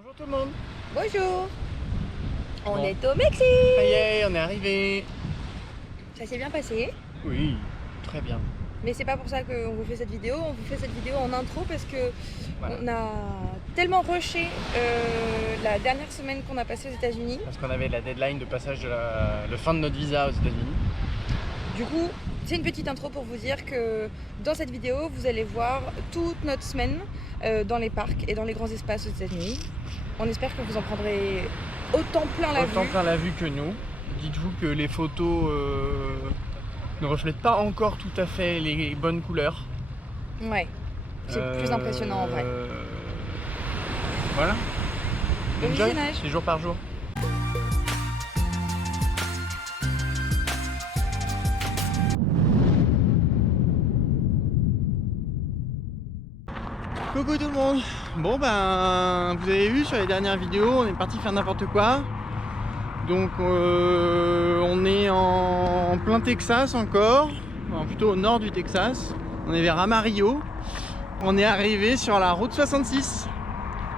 Bonjour tout le monde. Bonjour. On Bon. est au Mexique. Ça y est, on est arrivé. Ça s'est bien passé, Oui, très bien. mais c'est pas pour ça qu'on vous fait cette vidéo. On vous fait cette vidéo en intro parce que Voilà. on a tellement rushé la dernière semaine qu'on a passée aux États-Unis. Parce qu'on avait la deadline de passage de le fin de notre visa aux États-Unis. Du coup, c'est une petite intro pour vous dire que dans cette vidéo, vous allez voir toute notre semaine dans les parcs et dans les grands espaces aux États-Unis. On espère que vous en prendrez autant plein la Autant vue. plein la vue que nous. Dites-vous que les photos ne reflètent pas encore tout à fait les bonnes couleurs. Ouais, c'est plus impressionnant en vrai. Voilà. Bon Enjoy, visionnage. c'est jour par jour. Coucou tout le monde. Bon ben, vous avez vu sur les dernières vidéos, on est parti faire n'importe quoi. Donc on est en plein Texas encore, enfin, plutôt au nord du Texas. On est vers Amarillo. On est arrivé sur la route 66.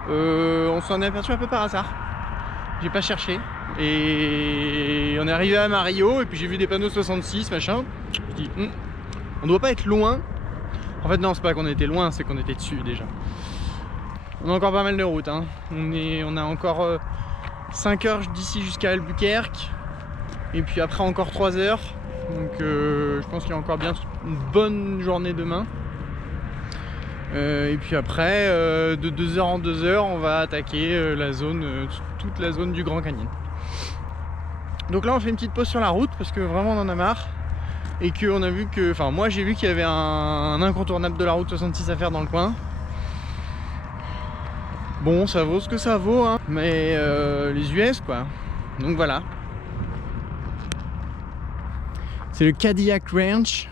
On s'en est aperçu un peu par hasard. J'ai pas cherché. Et on est arrivé à Amarillo et puis j'ai vu des panneaux 66 machin. Je dis on doit pas être loin. En fait non, c'est pas qu'on était loin, c'est qu'on était dessus déjà. On a encore pas mal de route, hein. On a encore 5 heures d'ici jusqu'à Albuquerque. Et puis après encore 3 heures. Donc je pense qu'il y a encore bien une bonne journée demain. Et puis après, de 2 heures en 2 heures, on va attaquer la zone, toute la zone du Grand Canyon. Donc là on fait une petite pause sur la route parce que vraiment on en a marre. Et qu'on a vu que, enfin moi j'ai vu qu'il y avait un incontournable de la route 66 à faire dans le coin. Bon, ça vaut ce que ça vaut, hein, mais les US quoi. Donc voilà. C'est le Cadillac Ranch.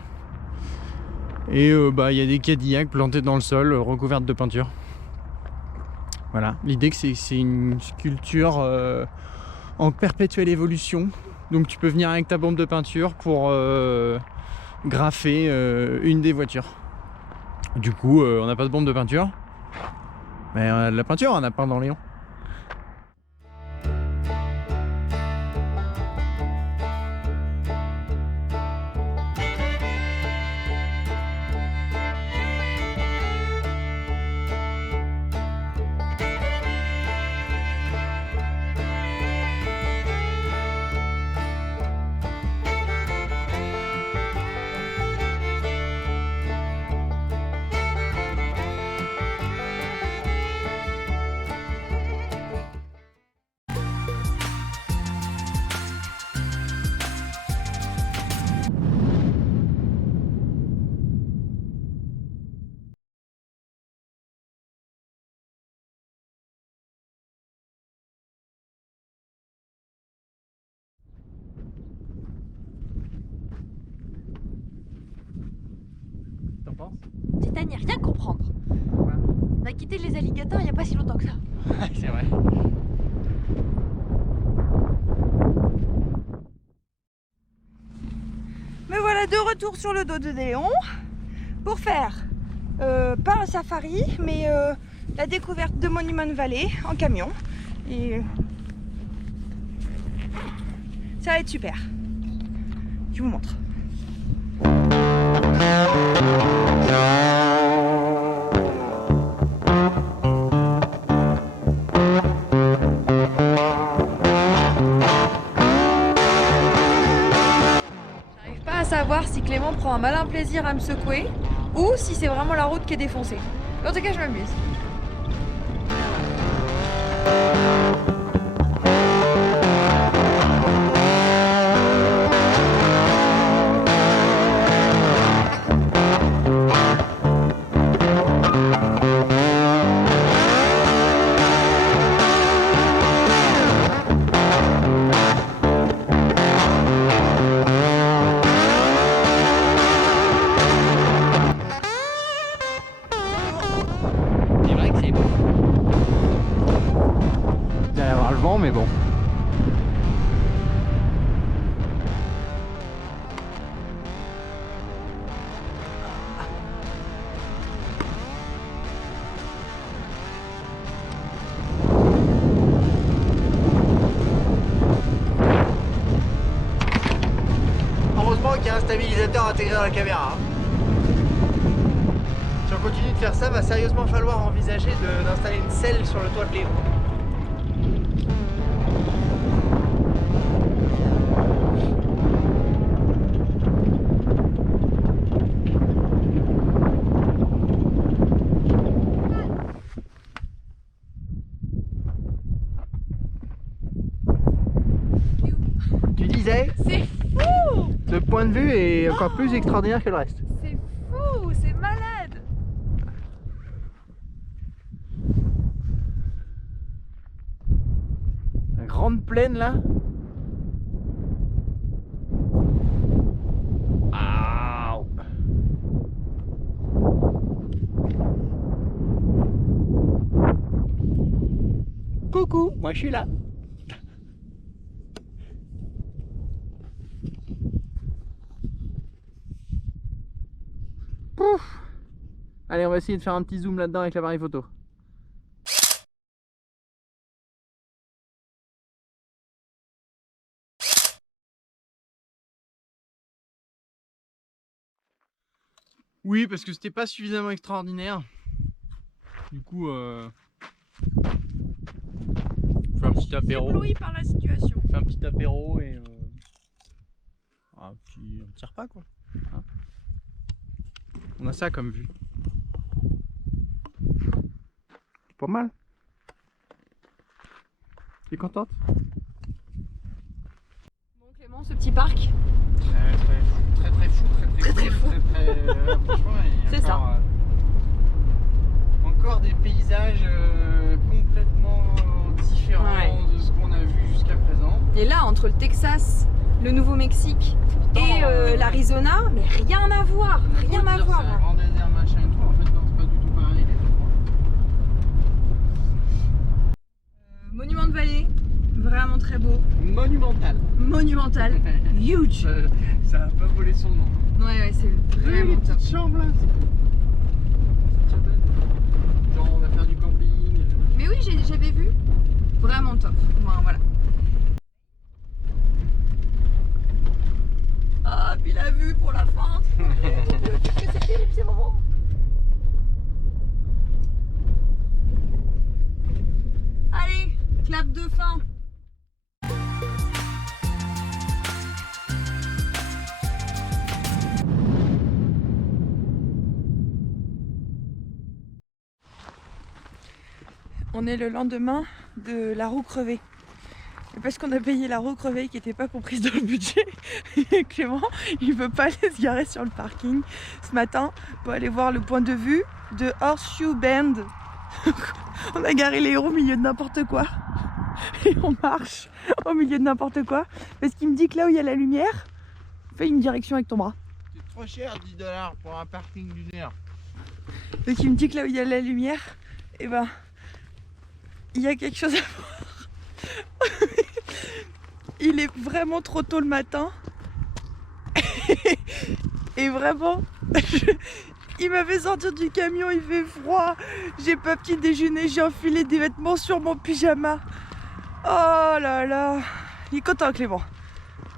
Et bah il y a des Cadillacs plantés dans le sol, recouvertes de peinture. Voilà. L'idée que c'est une sculpture en perpétuelle évolution. Donc tu peux venir avec ta bombe de peinture pour graffer une des voitures. Du coup, on n'a pas de bombe de peinture, mais on a de la peinture, on a peint dans Léon. T'en penses? Titania, rien comprendre. Ouais. On a quitté les alligators il n'y a pas si longtemps que ça. C'est vrai. Me voilà de retour sur le dos de Léon pour faire pas un safari mais la découverte de Monument Valley en camion et ça va être super. Je vous montre. J'arrive pas à savoir si Clément prend un malin plaisir à me secouer ou si c'est vraiment la route qui est défoncée. Mais en tout cas, je m'amuse. C'est vrai que c'est beau. Il va y avoir le vent, mais bon. stabilisateur intégré dans la caméra. Si on continue de faire ça, va sérieusement falloir envisager d'installer une selle sur le toit de Léo. Tu disais? C'est fou! Ce point de vue est encore plus extraordinaire que le reste. C'est fou! C'est malade! La grande plaine là. Ah. Coucou, moi je suis là. Pouf. Allez, on va essayer de faire un petit zoom là-dedans avec l'appareil photo. Oui, parce que c'était pas suffisamment extraordinaire. Du coup, on fait un petit apéro. Ébloui par la situation. On fait un petit apéro et un petit repas quoi. Hein, on a ça comme vue. Pas mal. Tu es contente? Bon Clément, ce petit parc, Très fou, très fou. Franchement, il y a c'est encore, encore des paysages complètement différents Ouais. de ce qu'on a vu jusqu'à présent. et là entre le Texas, le Nouveau-Mexique et l'Arizona, mais rien à voir, rien à voir. C'est un grand désert machin et tout, en fait non, c'est pas du tout pareil. Monument de vallée, vraiment très beau, Monumental. monumental, huge. Ça a pas volé son nom. Ouais, c'est vraiment top. Petite chambre là, c'est cool. C'est très genre on va faire du camping. Mais oui, j'avais vu, vraiment top. Bon, voilà. Ah, puis la vue pour la fin. Qu'est-ce que c'est terrible ces moments. Allez, clap de fin. On est le lendemain de la roue crevée. Et parce qu'on a payé la roue crevée qui n'était pas comprise dans le budget, Clément, il veut pas aller se garer sur le parking ce matin pour aller voir le point de vue de Horseshoe Bend. On a garé les roues au milieu de n'importe quoi. Et on marche au milieu de n'importe quoi. Parce qu'il me dit que là où il y a la lumière, fais une direction avec ton bras. C'est trop cher, 10 $ pour un parking d'une heure. Donc il me dit que là où il y a la lumière, et ben il y a quelque chose à voir. Il est vraiment trop tôt le matin. Et vraiment, il m'a fait sortir du camion, il fait froid. J'ai pas petit déjeuner, j'ai enfilé des vêtements sur mon pyjama. Oh là là. Il est content Clément.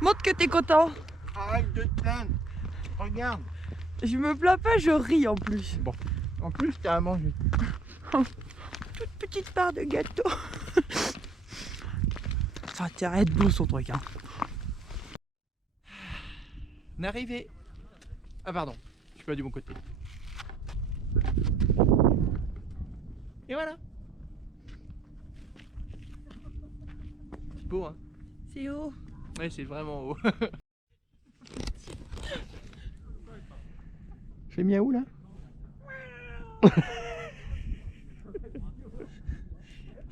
Montre que t'es content. Arrête de te plaindre. Regarde. Je me plains pas, je ris en plus. Bon. En plus, t'as à manger. Toute petite part de gâteau. Ça a intérêt de beau son truc hein. On est arrivé. Ah pardon, je suis pas du bon côté. Et voilà. C'est beau hein. C'est haut. Ouais, c'est vraiment haut. Je fais miaou là.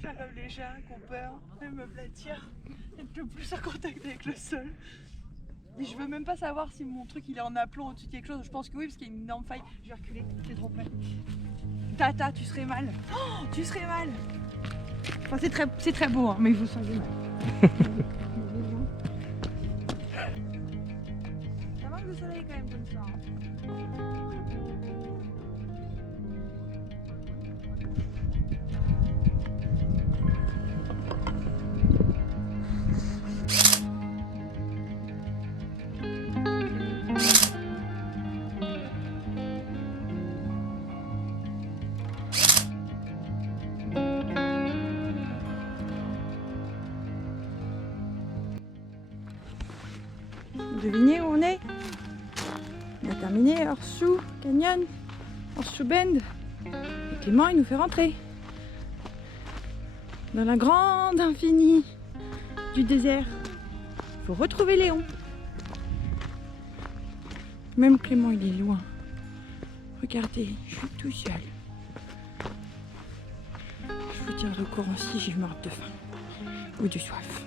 Faire comme les chats qui ont peur, même me blâtir, être le plus en contact avec le sol. Et je veux même pas savoir si mon truc il est en aplomb au-dessus de quelque chose. Je pense que oui, parce qu'il y a une énorme faille. Je vais reculer, c'est trop près. Tata, tu serais mal. Oh, tu serais mal. Enfin, c'est très beau, hein, mais vous seriez mal. Ça manque de soleil quand même comme ça. Hein. Vous devinez où on est? On a terminé Horseshoe Canyon, Horseshoe Bend. Et Clément, il nous fait rentrer dans la grande infinie du désert. Il faut retrouver Léon. Même Clément, il est loin. Regardez, je suis tout seul. Je vous tiendrai au courant si j'ai mort de faim ou de soif.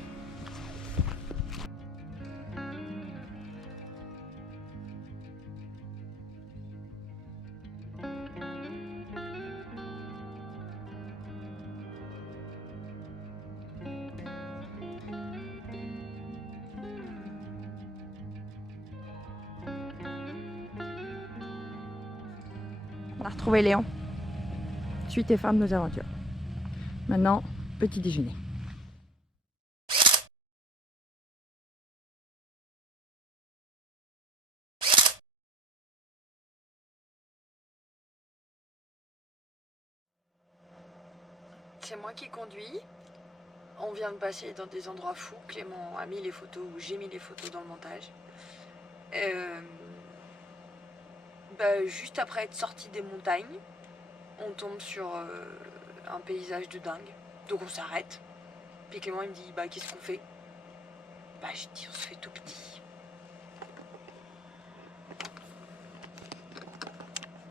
On a retrouvé Léon. Suite et fin de nos aventures. Maintenant, petit déjeuner. C'est moi qui conduis. On vient de passer dans des endroits fous. Clément a mis les photos, ou j'ai mis les photos dans le montage. Juste après être sorti des montagnes, on tombe sur un paysage de dingue. Donc on s'arrête. Puis Clément il me dit qu'est-ce qu'on fait? Je dis on se fait tout petit.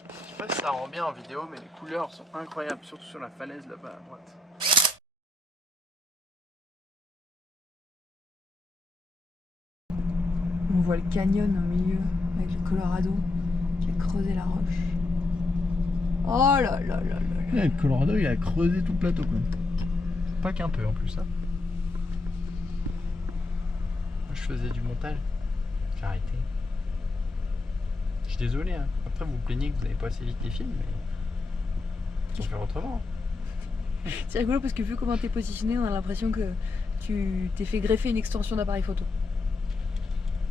Je sais pas si ça rend bien en vidéo, mais les couleurs sont incroyables, surtout sur la falaise là-bas à droite. On voit le canyon au milieu avec le Colorado qui a creusé la roche. Oh là là là là. Le Colorado il a creusé tout le plateau quoi. Pas qu'un peu en plus ça. Moi je faisais du montage. J'ai arrêté. Je suis désolé hein. Après vous vous plaignez que vous n'avez pas assez vite les films mais faut faire autrement. C'est rigolo parce que vu comment t'es positionné, on a l'impression que tu t'es fait greffer une extension d'appareil photo.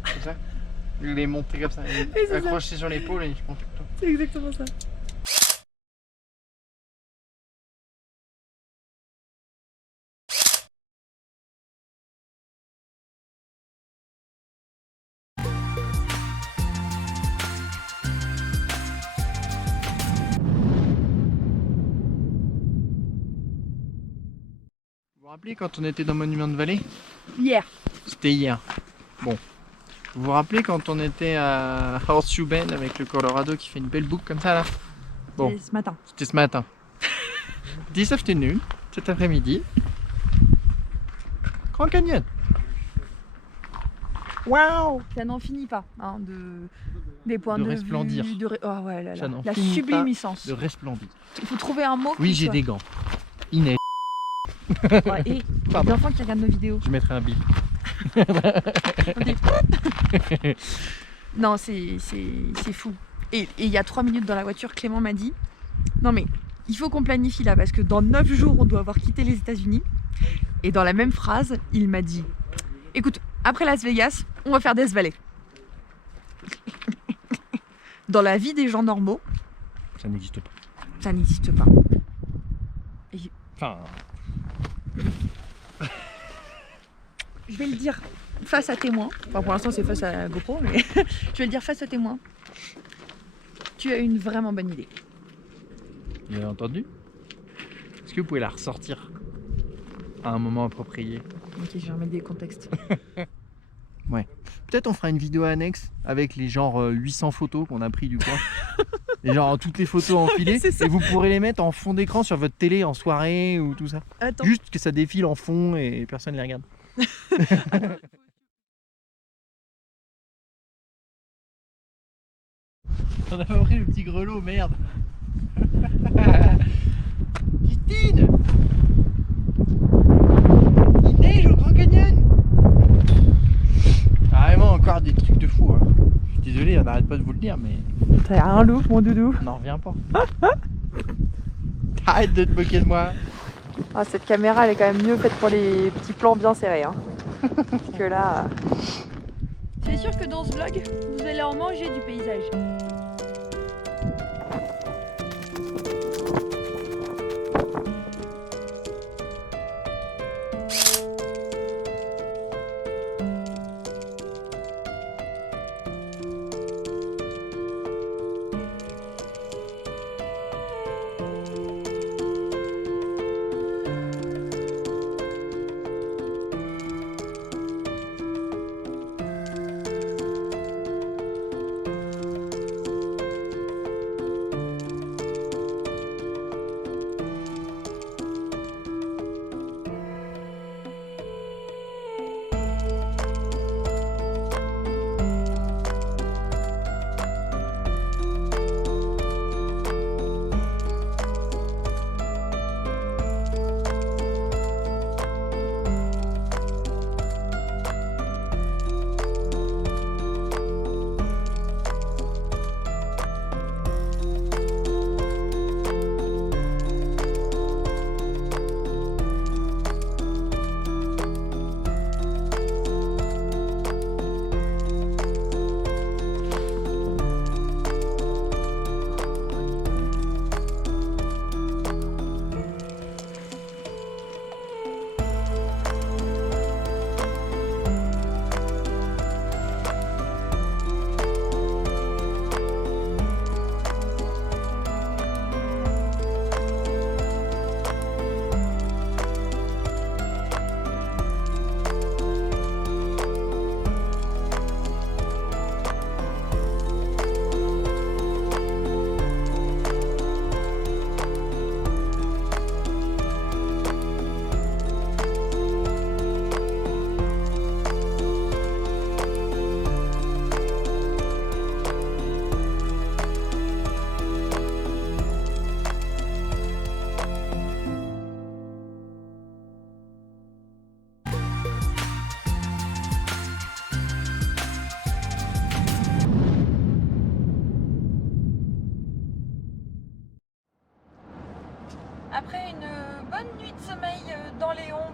C'est ça. Il est monté comme ça, accroché sur l'épaule et je prends tout le temps. C'est exactement ça. Vous vous rappelez quand on était dans Monument de Vallée? Hier. C'était hier. Bon. Vous vous rappelez quand on était à Horseshoe Bend avec le Colorado qui fait une belle boucle comme ça là? Bon. Ce matin. C'était ce matin. This afternoon, cet après-midi. Grand Canyon. Waouh! Ça n'en finit pas, hein, des points de resplendir. vue, oh ouais là là, Ça n'en la finit sublimiscence. De resplendir. Il faut trouver un mot. Oui, qui j'ai soit- des gants. Inès. Ouais, et les Pardon. enfants qui regardent nos vidéos. Je mettrai un bip. Non, c'est fou. Et il y a 3 minutes dans la voiture, Clément m'a dit non mais il faut qu'on planifie là parce que dans 9 jours on doit avoir quitté les États-Unis. Et dans la même phrase, il m'a dit écoute, après Las Vegas, on va faire Death Valley. Dans la vie des gens normaux, Ça n'existe pas. ça n'existe pas. Enfin. Je vais le dire face à témoin. Enfin, pour l'instant, c'est face à GoPro, mais je vais le dire face à témoin. Tu as une vraiment bonne idée. Vous avez entendu? Est-ce que vous pouvez la ressortir à un moment approprié? Ok, je vais remettre des contextes. Ouais. Peut-être on fera une vidéo annexe avec les genre 800 photos qu'on a pris du coin. Et genre toutes les photos enfilées. c'est ça. Et vous pourrez les mettre en fond d'écran sur votre télé en soirée ou tout ça. Attends. Juste que ça défile en fond et personne ne les regarde. On a pas pris le petit grelot, merde. Justine! Il neige au Grand Canyon! Carrément encore des trucs de fou. Hein. Je suis désolé, on n'arrête pas de vous le dire, mais T'as un loup, mon doudou. on n'en revient pas. Arrête de te moquer de moi. Ah, cette caméra, elle est quand même mieux faite pour les petits plans bien serrés. Hein. Parce que là... C'est sûr que dans ce vlog, vous allez en manger du paysage.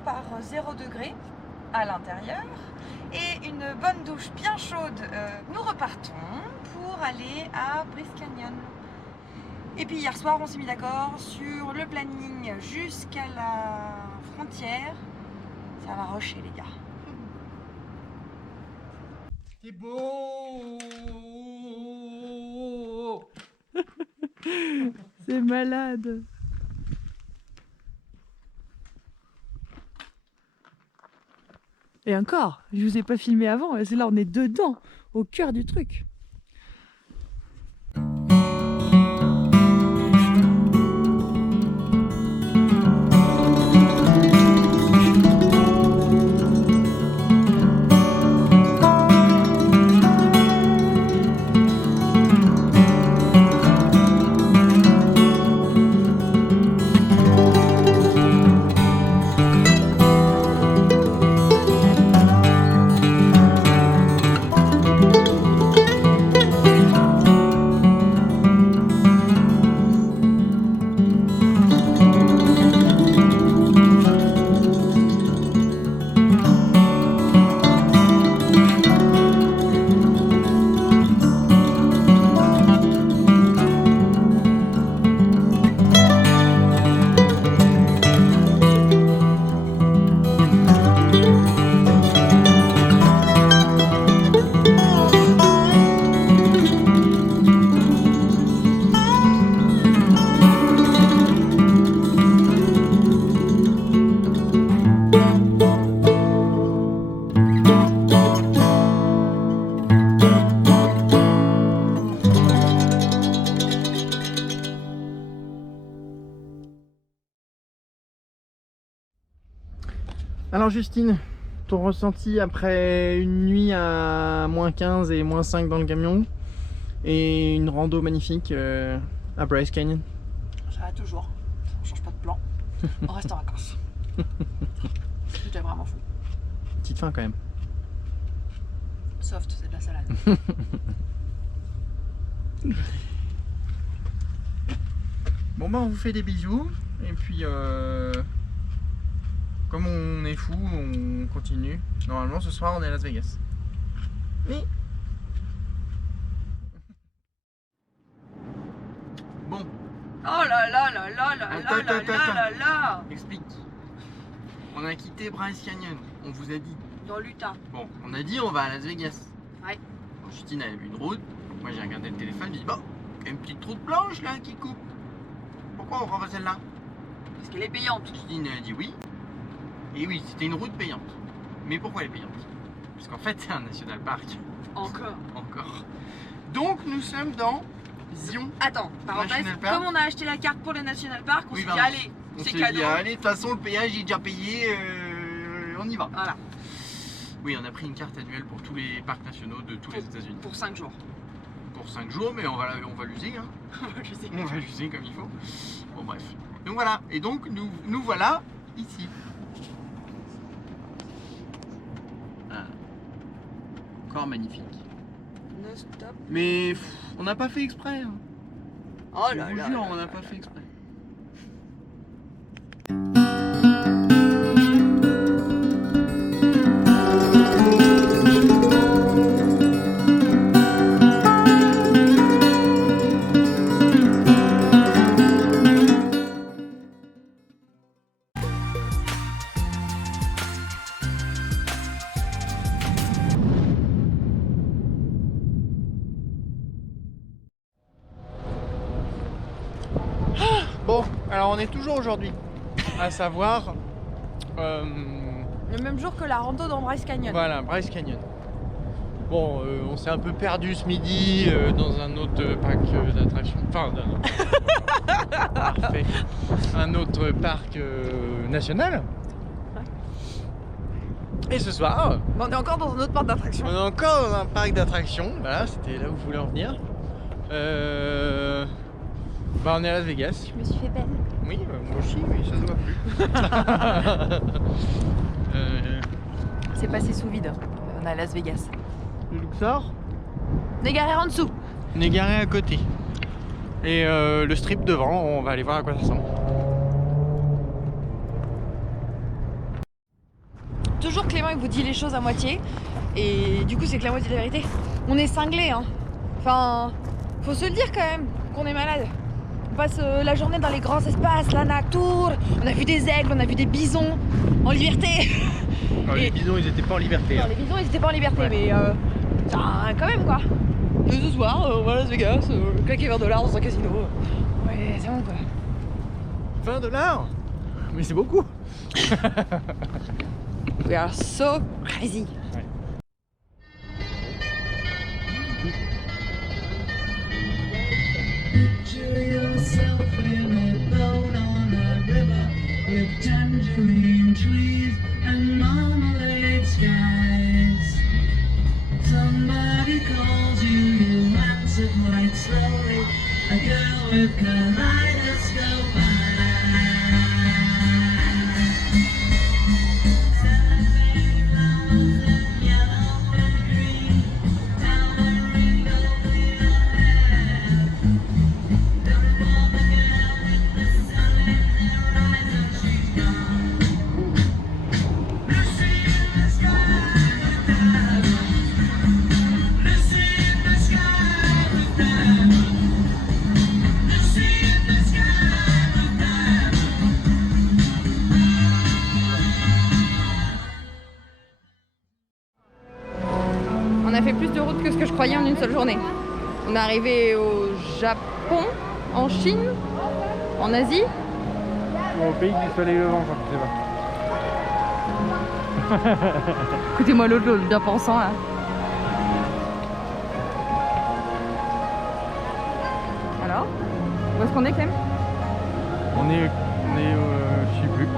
par 0 degré à l'intérieur et une bonne douche bien chaude, nous repartons pour aller à Bryce Canyon. Et puis hier soir, on s'est mis d'accord sur le planning jusqu'à la frontière. Ça va rusher, les gars. C'est beau. C'est malade. Et encore, je vous ai pas filmé avant, c'est là on est dedans, au cœur du truc. Alors Justine, ton ressenti après une nuit à -15 et -5 dans le camion et une rando magnifique à Bryce Canyon? Ça va toujours, on change pas de plan, on reste en vacances. C'est déjà vraiment fou. Petite faim quand même. Soft, c'est de la salade. Bon bah on vous fait des bisous et puis comme on est fou, on continue. Normalement ce soir on est à Las Vegas. Oui. Bon. Oh là là là là là là là là là là. Explique. On a quitté Bryce Canyon, on vous a dit. Dans l'Utah. Bon, on a dit on va à Las Vegas. Ouais. Bon, Justine a vu une route, moi j'ai regardé le téléphone, j'ai dit bon, il y a une petite route blanche là qui coupe. Pourquoi on prend pas celle-là? Parce qu'elle est payante. Justine a dit oui. Et oui, c'était une route payante. Mais pourquoi elle est payante? Parce qu'en fait c'est un national park. Encore. Encore. Donc nous sommes dans Zion. Attends, parenthèse, National Park. comme on a acheté la carte pour le National Park, on Oui, s'est dit pardon. allez, On c'est s'est cadeau. dit allez, de toute façon le péage est déjà payé, on y va. Voilà, Oui, on a pris une carte annuelle pour tous les parcs nationaux de tous les États-Unis. pour 5 jours. Pour 5 jours, mais on va l'user, hein. Je sais. On va l'user comme il faut. Bon bref. Donc voilà, et donc nous voilà ici. Ah. Encore magnifique. No stop. Mais on n'a pas fait exprès. Hein. Oh Je là vous là. jure, là on n'a là pas là. fait exprès. Bon, alors on est toujours aujourd'hui, à savoir, Le même jour que la rando dans Bryce Canyon. voilà, Bryce Canyon. Bon, on s'est un peu perdu ce midi dans un autre parc d'attractions, enfin, parfait, un autre parc national. Et ce soir, On est encore dans un autre parc d'attraction. on est encore dans un parc d'attractions, voilà, c'était là où je voulais en venir. Bah, on est à Las Vegas. Je me suis fait belle. Oui, moi aussi, mais ça se voit plus. C'est passé sous vide. On est à Las Vegas. Le Luxor, On est garé en dessous. on est garé à côté. Et le strip devant, on va aller voir à quoi ça ressemble. Toujours Clément il vous dit les choses à moitié et du coup c'est que la moitié de la vérité. On est cinglés hein. Enfin, faut se le dire quand même qu'on est malade. On passe la journée dans les grands espaces, la nature, on a vu des aigles, on a vu des bisons en liberté. Non, les bisons ils étaient pas en liberté. Non, Hein. les bisons ils étaient pas en liberté Ouais. mais quand même quoi. Et ce soir, on va à Las Vegas, claquer $20 dans un casino. Ouais, c'est bon quoi. $20 ? Mais c'est beaucoup. We are so crazy. Ouais. Picture yourself in a boat on a river with tangerine trees and marmalade skies. Somebody calls you, you answer quite slowly. A girl with kaleidoscope On a fait plus de route que ce que je croyais en une seule journée. On est arrivé au Japon, en Chine, en Asie. Au pays du soleil levant, quoi, je sais pas. Écoutez-moi l'autre bien pensant là. Alors, où est-ce qu'on est Clem? On est je sais plus.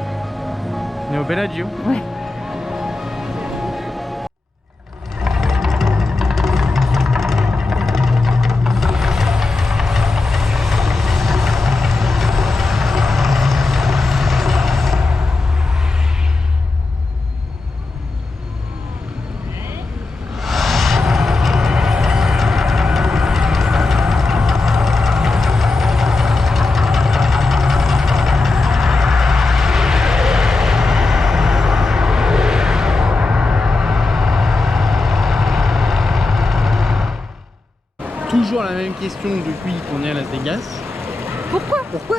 On est au Bellagio. Ouais. Toujours la même question depuis qu'on est à Las Vegas. Pourquoi? Pourquoi?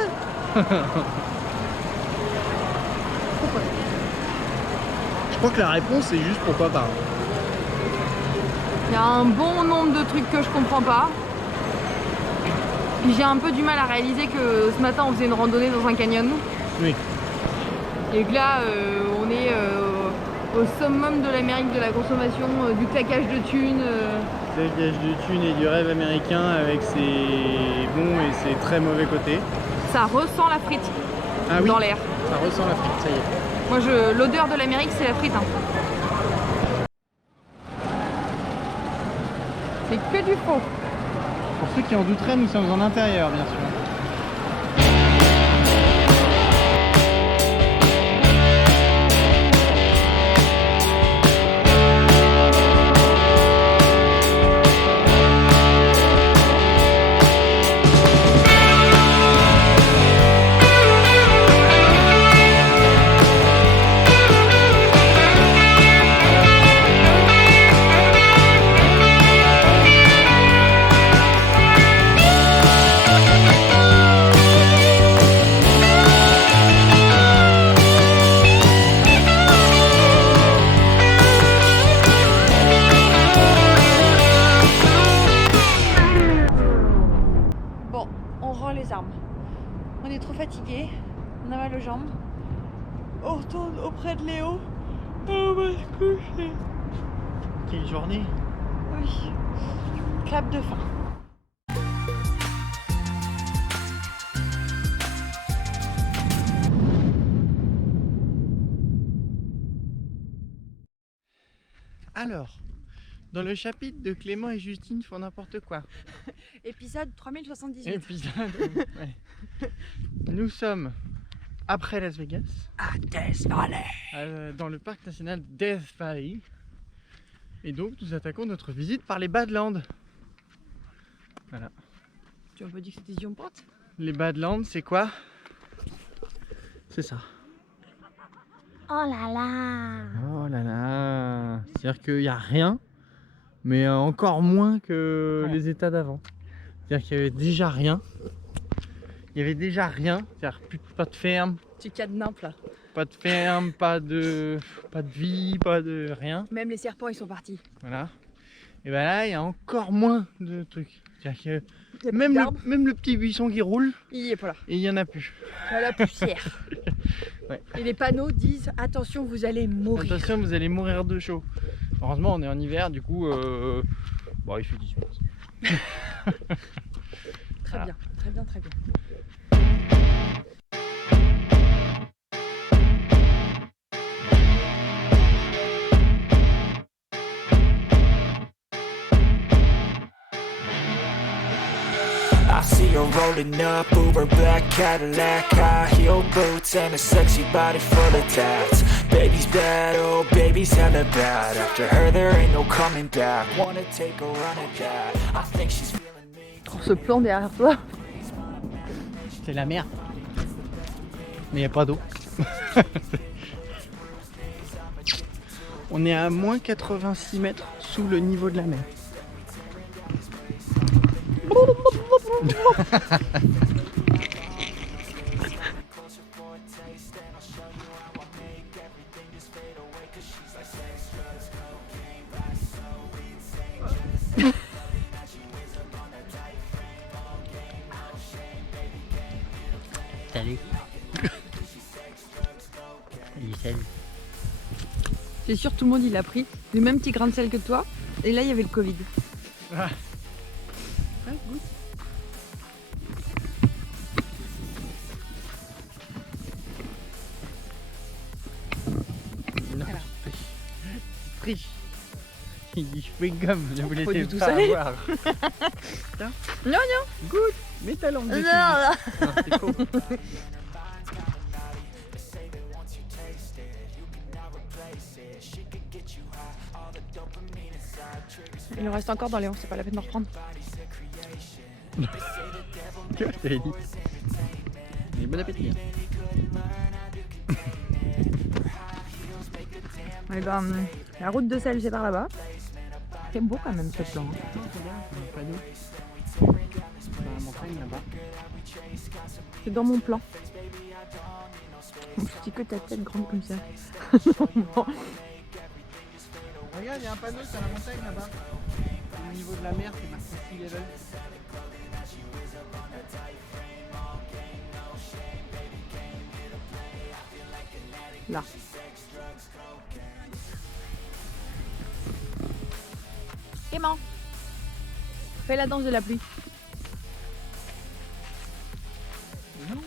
Je crois que la réponse c'est juste pourquoi pas. Il y a un bon nombre de trucs que je comprends pas. Puis j'ai un peu du mal à réaliser que ce matin on faisait une randonnée dans un canyon. Oui. Et que là on est au summum de l'Amérique de la consommation, du claquage de thunes. Claquage de thunes et du rêve américain avec ses bons et ses très mauvais côtés. Ça ressent la frite Ah oui, dans l'air. ça ressent la frite, ça y est. Moi l'odeur de l'Amérique c'est la frite. Hein. C'est que du faux. Pour ceux qui en douteraient, nous sommes en intérieur bien sûr. On est trop fatigué, on a mal aux jambes. On retourne auprès de Léo et on va se coucher. Quelle journée! Oui, clap de faim. Alors, dans le chapitre de Clément et Justine font n'importe quoi. Épisode 3078. Épisode. Ouais. Nous sommes après Las Vegas. À Death Valley. Dans le parc national Death Valley. Et donc nous attaquons notre visite par les Badlands. Voilà. Tu m'as pas dit que c'était Zion Porte? Les Badlands, c'est quoi? C'est ça. Oh là là. Oh là là. C'est-à-dire qu'il n'y a rien, mais encore moins que Ouais. les états d'avant. C'est-à-dire qu'il y avait déjà rien. Il y avait déjà rien, c'est-à-dire pas de ferme, Tu cadenas là. pas de ferme, pas de vie, pas de rien. Même les serpents ils sont partis. Voilà. Et ben là, il y a encore moins de trucs. C'est-à-dire que Il y a même plus d'arbres. même le petit buisson qui roule, Il y est pas là. et il y en a plus. La poussière. Ouais. Et les panneaux disent attention vous allez mourir. Attention, vous allez mourir de chaud. Heureusement, on est en hiver, du coup, bon, il fait 18. Très Voilà. bien, très bien, très bien. I see her rolling up, Uber black Cadillac, high heel boots and a sexy body full of tats. Baby's bad, oh baby's hella bad. After her there ain't no coming back. Wanna take a run at that. I think she's feeling me. Sur ce plan derrière toi. C'est la mer. Mais il n'y a pas d'eau. On est à moins 86 mètres sous le niveau de la mer. Salut. Salut. C'est sûr tout le monde il a pris le même petit grain de sel que toi. Et là il y avait le Covid. Ah. Ouais, goûte. Non, Voilà. pris. Il fait gomme, ne vous Pas laissez du tout pas salé. avoir. Tiens. Non, non. Goûte, mets ta langue dessus. Non, Non, c'est faux. il nous reste encore dans les 11, c'est pas la peine d'en reprendre. Tu vois, je t'avais dit. Et bon appétit. Et ben, la route de sel c'est par là-bas. C'est beau quand même ce plan. C'est dans mon plan. Je dis que ta tête grande comme ça. Non. Regarde, il y a un panneau sur la montagne là-bas. Au niveau de la mer, c'est marqué sea level. Là. Clément, fais la danse de la pluie. Non.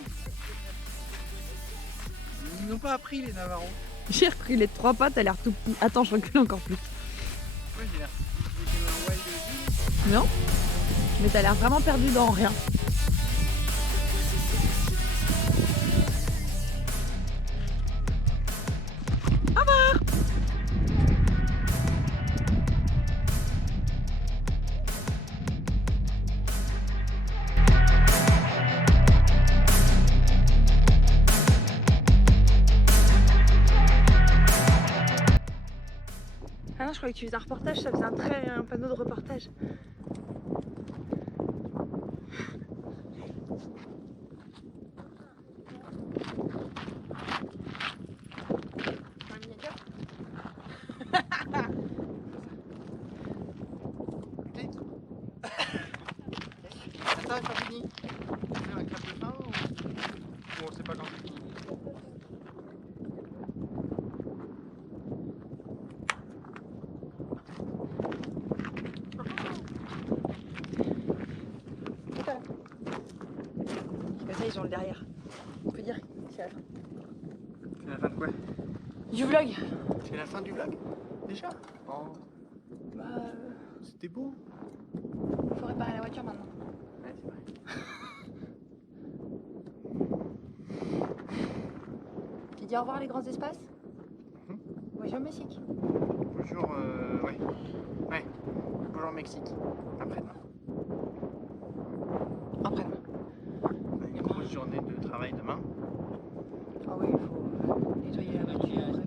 Ils n'ont pas appris les Navarros. J'ai repris les 3 pas, t'as l'air tout petit. Attends, je recule encore plus. Ouais, j'ai l'air. J'ai un wild. Non? Mais t'as l'air vraiment perdu dans rien. Ah non, je croyais que tu faisais un reportage, ça faisait un panneau de reportage. Un miniature. Attends, c'est pas fini. On fait un clap de fin ou on sait pas quand c'est fini? Comme ça, ils ont le derrière. On peut dire que c'est la fin. C'est la fin de quoi? Du vlog. C'est la fin du vlog? Déjà? Oh, Bah, c'était beau. faut réparer la voiture maintenant. Ouais, c'est vrai. Tu dis au revoir les grands espaces. Bonjour Mexique. Bonjour, ouais. Ouais. Bonjour Mexique. Après-demain. Après-demain. On a une grosse journée de travail demain. Ah oui, il faut nettoyer la voiture,